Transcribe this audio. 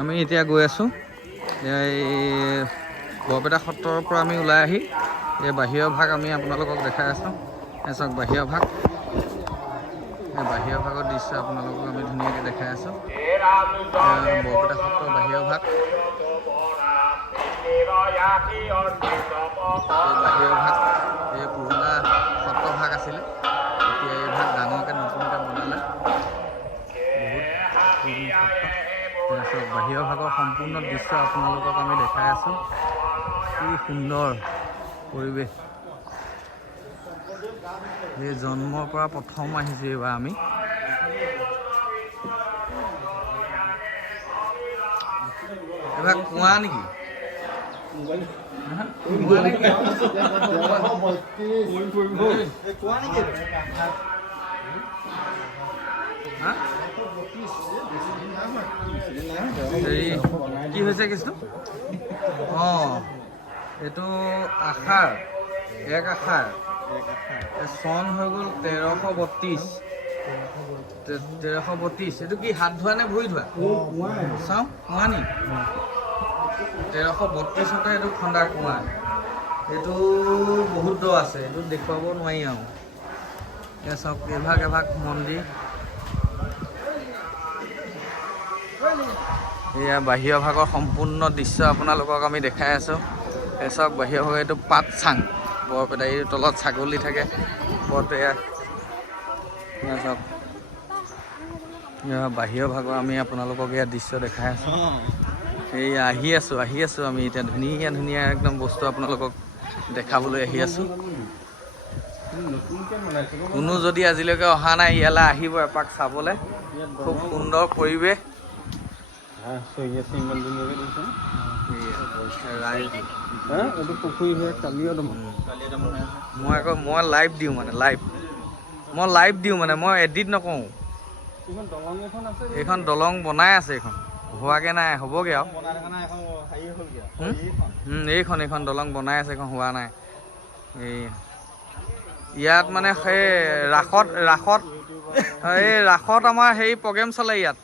আমি এতিয়া গৈ আছোঁ এই বৰপেটা সত্ৰৰ পৰা আমি ওলাই আহি এই বাহিৰৰ ভাগ আমি আপোনালোকক দেখাই আছোঁ। এই চাওক বাহিৰৰ ভাগ, এই বাহিৰৰ ভাগৰ দৃশ্য আপোনালোকক আমি ধুনীয়াকৈ দেখাই আছোঁ। বৰপেটা সত্ৰৰ বাহিৰৰ ভাগ, এই বাহিৰৰ ভাগ, এই পুৰণা সত্ৰ ভাগ আছিলে, এতিয়া এই ভাগ ডাঙৰকৈ নতুনকৈ বনালে, বহুত সত্ৰ। বাহিৰৰ ভাগৰ সম্পূৰ্ণ দৃশ্য আপোনালোকক আমি দেখাই আছোঁ। কি সুন্দৰ পৰিৱেশ। এই জন্মৰ পৰা প্ৰথম আহিছোঁ এইবাৰ আমি। এইবাৰ কুঁৱা নেকি? কি হৈছে কিছু? অঁ, এইটো আষাৰ, 1 আষাৰ, চন হৈ গ'ল 1332। 1332। এইটো কি হাত ধোৱা নে ভৰি ধোৱা? চাওঁ, কুঁৱা নি? 1332তে এইটো খন্দা কুঁৱা। এইটো বহুত দ আছে, এইটো দেখুৱাব নোৱাৰি আৰু। এয়া চাওক, এভাগ এভাগ মন্দিৰ। এয়া বাহিৰৰ ভাগৰ সম্পূৰ্ণ দৃশ্য আপোনালোকক আমি দেখাই আছোঁ। এই চাওক বাহিৰৰ ভাগৰ এইটো পাত চাং বৰপেটা, এই তলত ছাগলী থাকে ওপৰত। এয়া চাওক, বাহিৰৰ ভাগৰ আমি আপোনালোকক এয়া দৃশ্য দেখাই আছোঁ। এই আহি আছোঁ আমি এতিয়া ধুনীয়া ধুনীয়া একদম বস্তু আপোনালোকক দেখাবলৈ আহি আছোঁ। কোনো যদি আজিলৈকে অহা নাই ইয়ালৈ আহিব এপাক চাবলৈ। খুব সুন্দৰ পৰিৱেশ। মই লাইভ দিওঁ মানে, মই এডিট নকৰোঁ। এইখন দলং বনাই আছে, এইখন হোৱাগে নাই, হ'বগে আৰু। এইখন দলং বনাই আছে, এইখন হোৱা নাই। এই ইয়াত মানে সেই ৰাসত আমাৰ হেৰি প্ৰগ্ৰেম চলে ইয়াত।